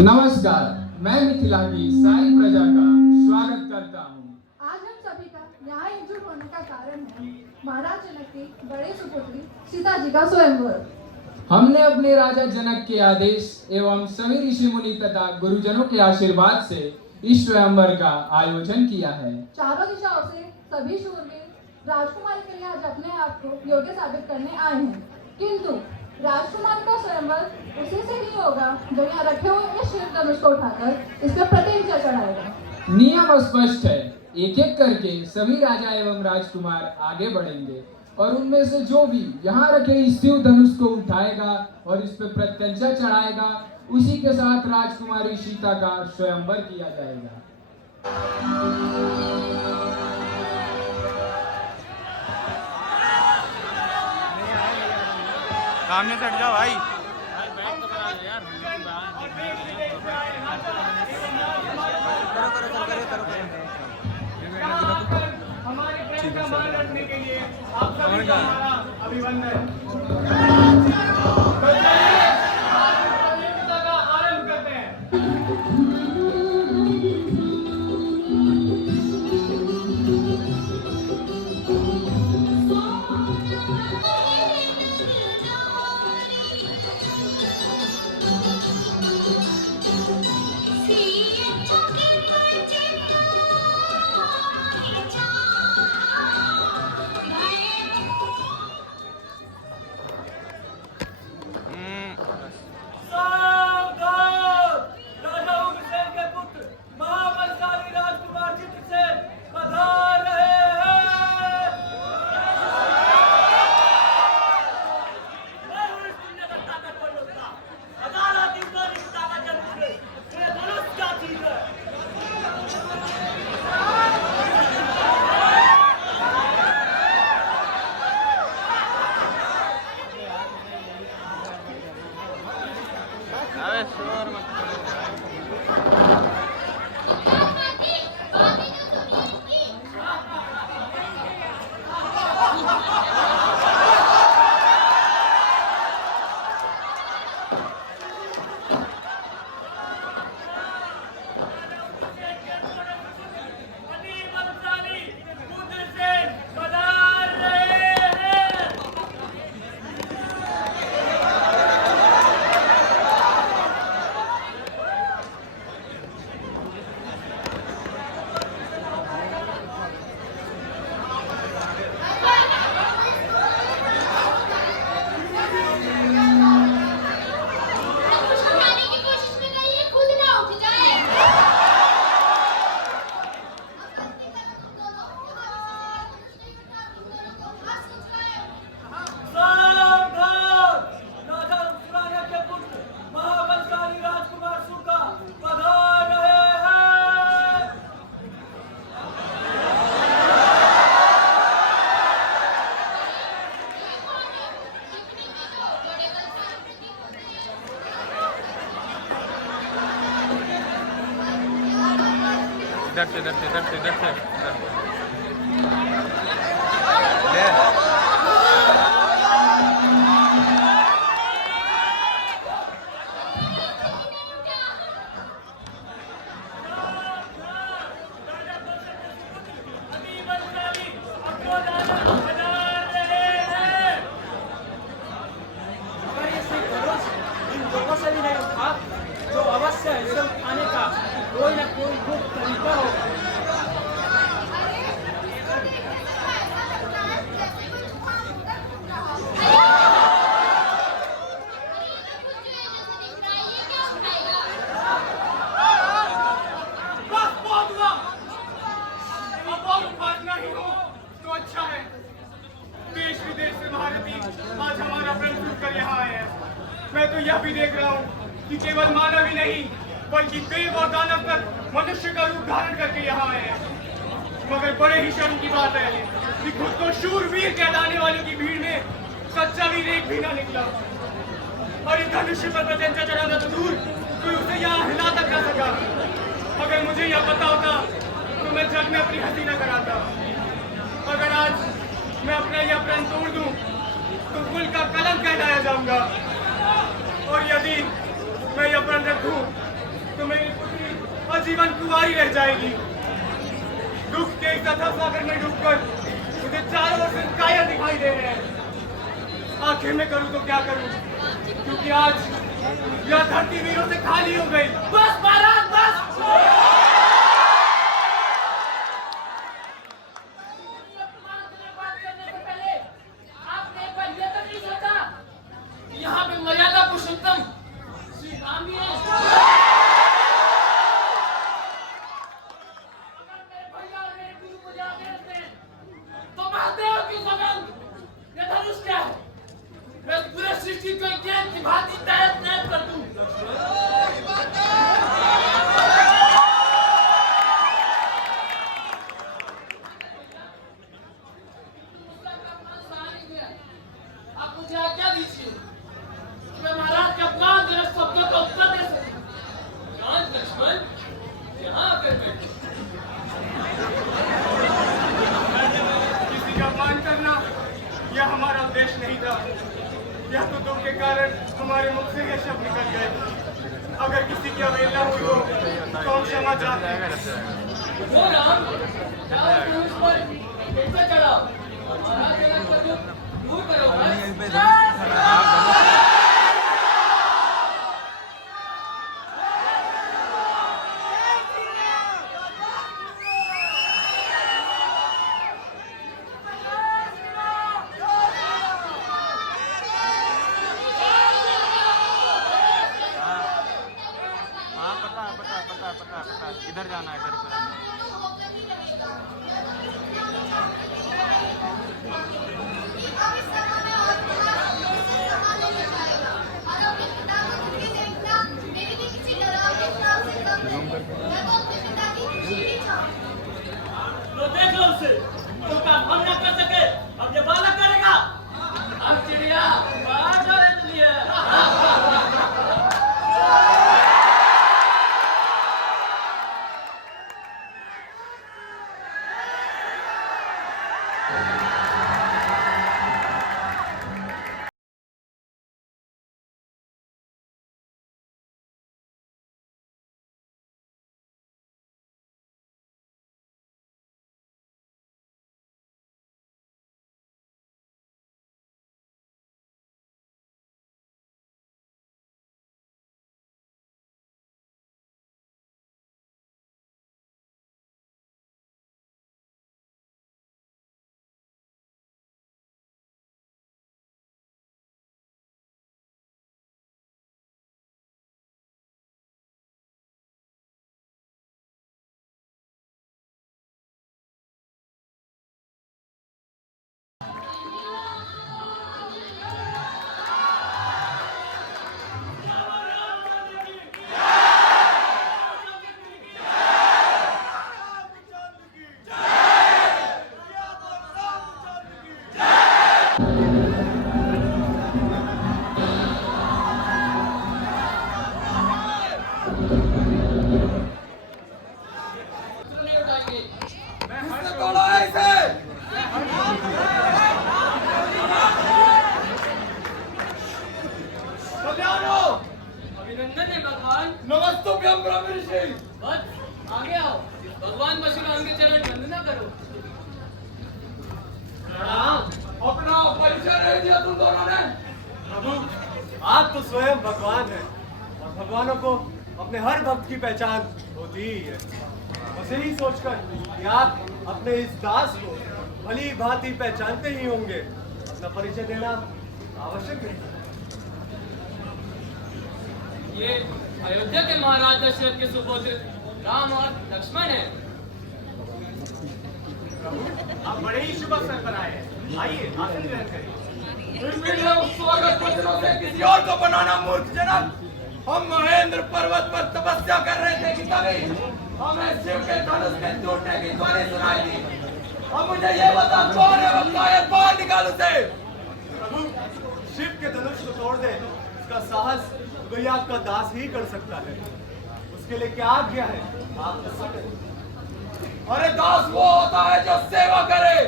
नमस्कार, मैं मिथिला की सारी प्रजा का स्वागत करता हूँ। आज हम सभी का यहाँ एकजुट होने का कारण है महाराज जनक की बड़े सुपुत्री सीता जी का स्वयंवर। हमने अपने राजा जनक के आदेश एवं सभी ऋषि मुनि तथा गुरुजनों के आशीर्वाद से इस स्वयंवर का आयोजन किया है। चारों दिशाओं से सभी शूरवीर राजकुमारी के लिए आज अपने आप को योग्य साबित करने आए हैं, किंतु राजकुमारी का स्वयंवर उसी से ही होगा जो यहाँ रखे हुए इस शिव धनुष को उठाकर इस पर प्रतिज्ञा चढ़ाएगा। नियम स्पष्ट है, एक एक करके सभी राजा एवं राजकुमार आगे बढ़ेंगे और उनमें से जो भी यहाँ रखे इस शिव धनुष को उठाएगा और इस पर प्रतिज्ञा चढ़ाएगा, उसी के साथ राजकुमारी सीता का स्वयंवर किया जाएगा। सामने से हट जाओ भाई। हमारे प्रेम का मान रखने के लिए आप सभी का हमारा अभिनंदन। आरंभ करते हैं। अबे शोर मत करो। इधर से इधर से इधर से इधर से जो अवश्य है इसे उठाने का कोई ना कोई गुप्त तरीका होगा। बस बहुत हुआ, अब और उठाना ही हो तो अच्छा है। देश विदेश से भारतीय आज हमारा प्रण कर यहाँ आए हैं। मैं तो यह भी देख रहा हूँ कि केवल मानव ही नहीं बल्कि देव और दानव तक मनुष्य का रूप धारण करके यहाँ आए हैं। मगर बड़े ही शर्म की बात है कि खुद को शूरवीर कहलाने वालों की भीड़ में सच्चा वीर एक भी ना निकला। और इस धनुष्य पर प्रतिज्ञा चढ़ाना तो दूर, कोई उसे यहाँ हिला तक न सका। अगर मुझे यह पता होता तो मैं जग में अपनी हंसी न कराता। अगर आज मैं अपना यह प्रण तोड़ दूं तो कुल का कलंक कहलाया जाऊंगा। और यदि मैं यह प्रण रखूं कुंवारी रह जाएगी। दुख के इस अथाह सागर में डूबकर मुझे चारों ओर से काया दिखाई दे रहे हैं। आखिर मैं करूं तो क्या करूं, क्योंकि आज यह धरती वीरों से खाली हो गई। बस महाराज बस। यहाँ पे मर्यादा पुरुषोत्तम श्री राम ही है। अगर मेरे भैया और मेरे गुरु को याद रखते हैं तो महादेव की सौगंध ये धनुष क्या है, मैं पूरे सृष्टि को एक गेंद की भांति तहत नहत कर दूं। आप मुझे आज्ञा दीजिए, मैं महाराज के अपमानजनक शब्दों का उत्तर दे सकूं। शांत लक्ष्मण, यहाँ आकर बैठो। किसी का अपमान करना यह हमारा उद्देश्य नहीं था। यह तो दुख के कारण हमारे मुख से यह शब्द निकल गए। अगर किसी की अवहेलना हुई हो तो हम क्षमा चाहते हैं। वो राम, जाओ धनुष पर कैसे चढ़ाओ और महाराज जनक का दुख दूर करो। हाँ पता इधर जाना है, इधर पर आना है। लो देख लो उसे, जो काम हम न कर सके अब ये बालक करेगा। अब चिड़िया बाहर जाने के लिए अभिनंदन है भगवान। नमस्तुभ्यं ब्रह्म ऋषि। बस आगे आओ, भगवान परशुराम के चरण वंदना करो। प्रणाम। अपना परिचय नहीं दिया तुम दोनों ने। प्रभु, आप तो स्वयं भगवान हैं और भगवानों को अपने हर भक्त की पहचान होती ही है। बस यही सोचकर कि आप अपने इस दास को भली भांति पहचानते ही होंगे, अपना परिचय देना आवश्यक है। ये अयोध्या के महाराज दशरथ के सुपुत्र राम और लक्ष्मण हैं। आप बड़े ही शुभ अवसर पर आए हैं। आइए आसन ग्रहण करिए। किसी और को बनाना मूर्ख जनक। हम महेंद्र पर्वत पर तपस्या कर रहे थे कि तभी हमें शिव के धनुष के टूटने की ध्वनि सुनाई दी। अब मुझे ये बता कौन है वो कायर, बाहर निकाल उसे। प्रभु, शिव के धनुष को तोड़ दे, इसका साहस कोई आपका दास ही कर सकता है। उसके लिए क्या आज्ञा है, आप दसा करें। अरे दास वो होता है जो सेवा करे,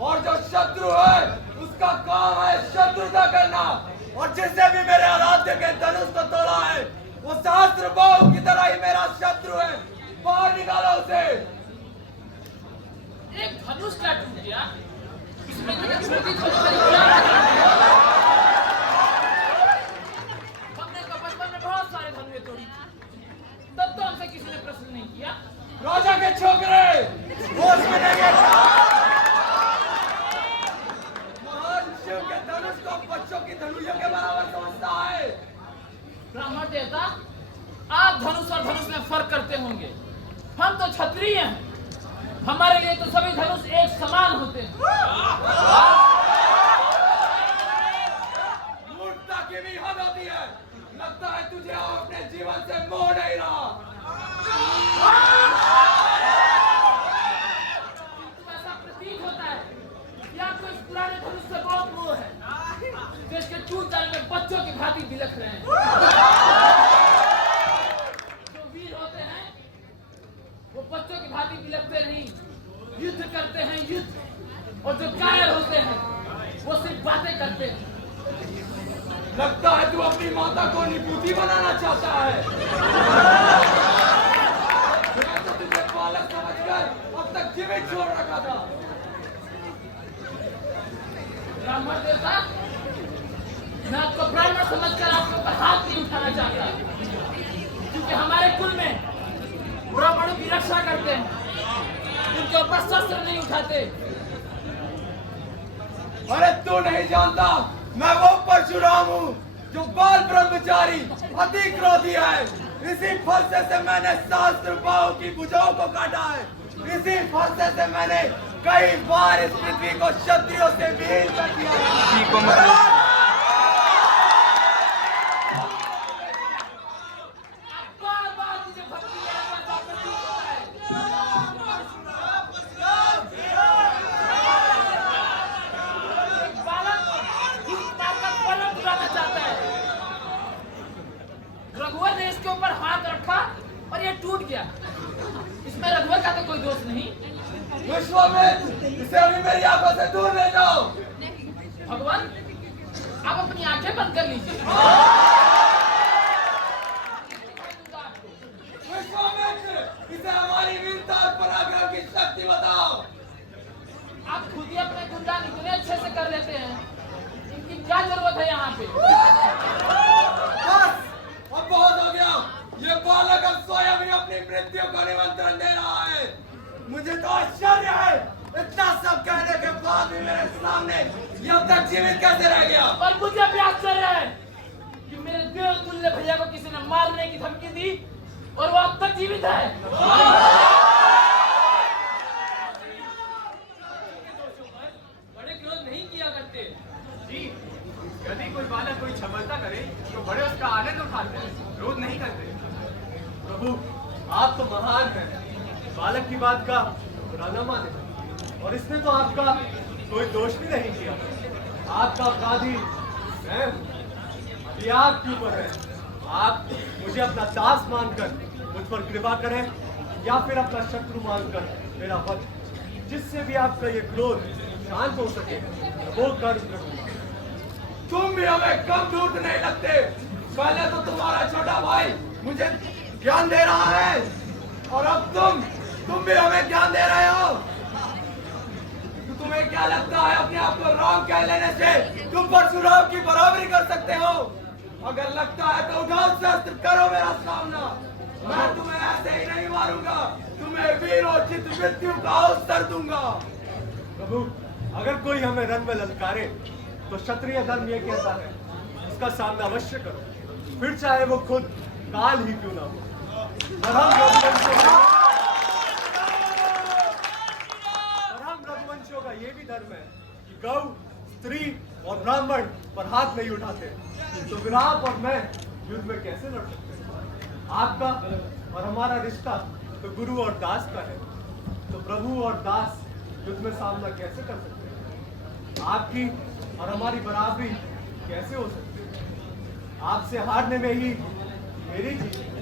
और जो शत्रु है उसका काम है शत्रुता करना। और जिसने भी मेरे आराध्य के धनुष को तोड़ा है वो सहस्त्र बाहु की तरह ही मेरा शत्रु है। बाहर निकाल हासिल नहीं किया। राजा के छोकरे होश में नहीं है। महान शिव के धनुष को बच्चों की धनुषों के बराबर समझता है। ब्राह्मण देवता, आप धनुष और धनुष में फर्क करते होंगे। हम तो क्षत्रिय हैं, हमारे लिए तो सभी धनुष एक समान होते हैं। मूर्खता की भी हद होती है। लगता है तुझे अपने जीवन से मोह नहीं रहा। किंतु ऐसा प्रतीत होता है कि आपको इस पुराने धनुष से बहुत मोह है, जो इसके चूर डाल में बच्चों की भांति बिलख रहे हैं। जो वीर होते हैं वो बच्चों की भांति बिलखते नहीं, युद्ध करते हैं युद्ध। और जो कायर होते हैं वो सिर्फ बातें करते हैं। लगता है तू अपनी माता को निपुती बनाना चाहता है। मैं तो तुझे बालक समझकर अब तक जीवित छोड़ रखा था। ब्राह्मण देवता, मैं आपको ब्राह्मण समझकर आपके ऊपर हाथ नहीं उठाना चाहता, क्योंकि हमारे कुल में ब्राह्मणों की रक्षा करते हैं, उनके ऊपर शस्त्र नहीं उठाते। अरे तू नहीं जानता, मैं वो परशुराम हूँ जो बाल ब्रह्मचारी अति क्रोधी है। इसी फरसे से मैंने सहस्त्र बाहों की भुजाओं को काटा है। इसी फरसे से मैंने कई बार इस पृथ्वी को क्षत्रियों से विहीन कर दिया है। बार-बार मुझे भक्ति में ऐसा प्रतीत होता है। एक बालक इस बात का पलट उड़ाना चाहता है। रघुवर ने इसके ऊपर हाथ रखा और ये टूट गया। इसमें रघुवर का तो कोई दोष नहीं। विश्वामित्र, इसे अभी मेरी आंखों से दूर ले जाओ। भगवान, आप अपनी आंखें बंद कर लीजिए। विश्वामित्र, इसे हमारी वीरता और पराक्रम की शक्ति बताओ। आप खुद ही अपने गुणगान इतने अच्छे से कर लेते हैं, इनकी क्या जरूरत है यहाँ पे? बस, अब बहुत हो गया। ये बालक अब स्वयं ही अपनी मृत्यु को निमंत्रण दे रहा है। मुझे तो आश्चर्य है, इतना सब कहने के बाद भी मेरे सामने ये अब तक जीवित कैसे रह गया। और मुझे भी आश्चर्य है कि मेरे देव तुल्य भैया को किसी ने मारने की धमकी दी और वो अब तक जीवित है। बड़े क्रोध नहीं किया करते जी। यदि कोई बालक कोई छबलता करे तो बड़े उसका आनंद उठाते हैं, क्रोध नहीं करते। प्रभु, आप तो महान हैं। बालक की बात का बुरा न माने। और इसने तो आपका कोई दोष भी नहीं किया। आपका अपराधी मैं हूं। अभी आपके ऊपर है। आप मुझे अपना दास मानकर मुझ पर कृपा करें, या फिर अपना शत्रु मानकर मेरा वध, जिससे भी आपका ये क्रोध शांत हो सके, वो कर्म करूंगा। तुम भी हमें कम दूर नहीं लगते। पहले तो तुम्हारा छोटा भाई मुझे ज्ञान दे रहा है, और अब तुम भी हमें ज्ञान दे रहे हो। तो तुम्हें क्या लगता है अपने आप को राम कह लेने से तुम परशुराम की बराबरी कर सकते हो? अगर लगता है तो उठाओ शस्त्र, करो मेरा सामना। मैं तुम्हें ऐसे ही नहीं मारूंगा, तुम्हें वीरोचित मृत्यु का अवसर दूंगा। प्रभु, अगर कोई हमें रण में ललकारे तो क्षत्रिय धर्म ये कहता है उसका सामना अवश्य करो, फिर चाहे वो खुद काल ही क्यों ना हो। और हम रघुवंशियों का ये भी धर्म है कि गौ, स्त्री और ब्राह्मण पर हाथ नहीं उठाते। तो फिर आप और मैं युद्ध में कैसे लड़ सकते हैं? आपका और हमारा रिश्ता तो गुरु और दास का है, तो प्रभु और दास युद्ध में सामना कैसे कर सकते हैं? आपकी और हमारी बराबरी कैसे हो सकती है? आपसे हारने में ही मेरी जीत